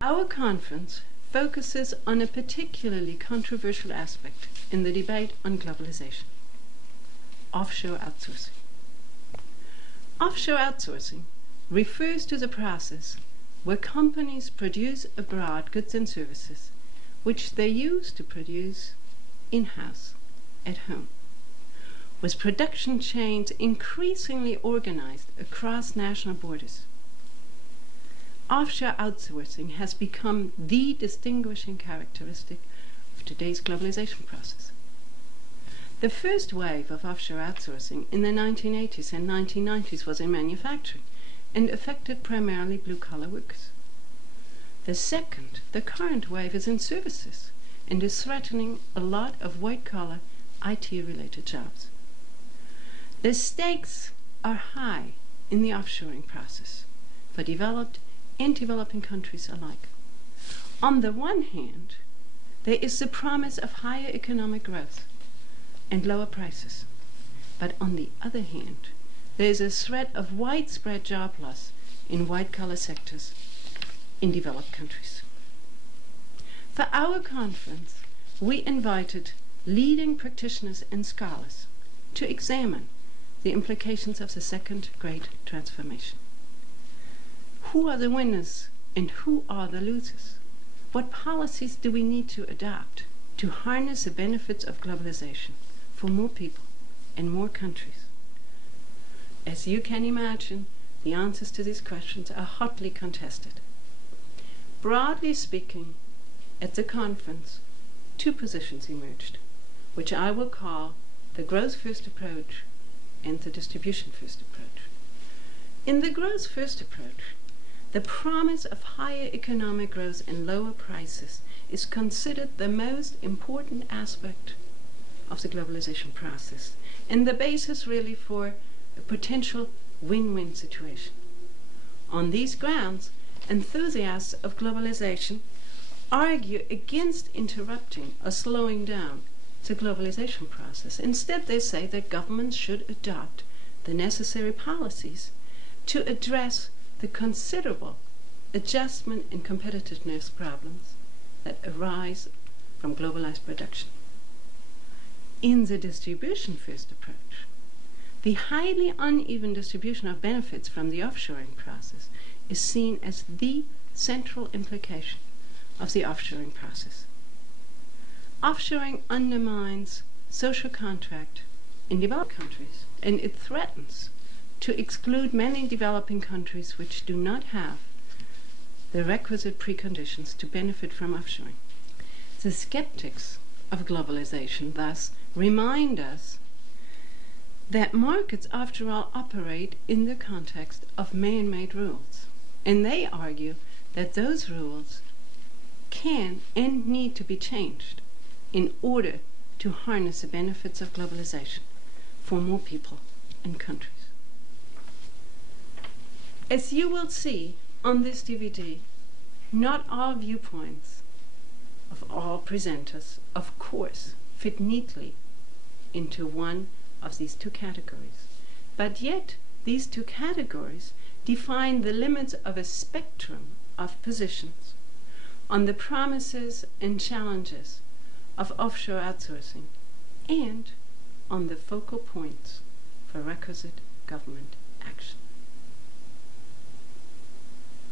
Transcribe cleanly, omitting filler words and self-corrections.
Our conference focuses on a particularly controversial aspect in the debate on globalization: offshore outsourcing. Offshore outsourcing refers to the process where companies produce abroad goods and services which they use to produce in-house at home, with production chains increasingly organized across national borders. Offshore outsourcing has become the distinguishing characteristic of today's globalization process. The first wave of offshore outsourcing in the 1980s and 1990s was in manufacturing and affected primarily blue-collar workers. The second, the current wave, is in services and is threatening a lot of white-collar IT-related jobs. The stakes are high in the offshoring process for developed and developing countries alike. On the one hand, there is the promise of higher economic growth and lower prices. But on the other hand, there is a threat of widespread job loss in white-collar sectors in developed countries. For our conference, we invited leading practitioners and scholars to examine the implications of the second great transformation. Who are the winners and who are the losers? What policies do we need to adopt to harness the benefits of globalization for more people and more countries? As you can imagine, the answers to these questions are hotly contested. Broadly speaking, at the conference, two positions emerged, which I will call the growth-first approach and the distribution-first approach. In the growth-first approach, the promise of higher economic growth and lower prices is considered the most important aspect of the globalization process and the basis really for a potential win-win situation. On these grounds, enthusiasts of globalization argue against interrupting or slowing down the globalization process. Instead, they say that governments should adopt the necessary policies to address the considerable adjustment and competitiveness problems that arise from globalized production. In the distribution-first approach, the highly uneven distribution of benefits from the offshoring process is seen as the central implication of the offshoring process. Offshoring undermines social contract in developed countries, and it threatens to exclude many developing countries which do not have the requisite preconditions to benefit from offshoring. The skeptics of globalization thus remind us that markets, after all, operate in the context of man-made rules, and they argue that those rules can and need to be changed in order to harness the benefits of globalization for more people and countries. As you will see on this DVD, not all viewpoints of all presenters, of course, fit neatly into one of these two categories. But yet, these two categories define the limits of a spectrum of positions on the promises and challenges of offshore outsourcing and on the focal points for requisite government action.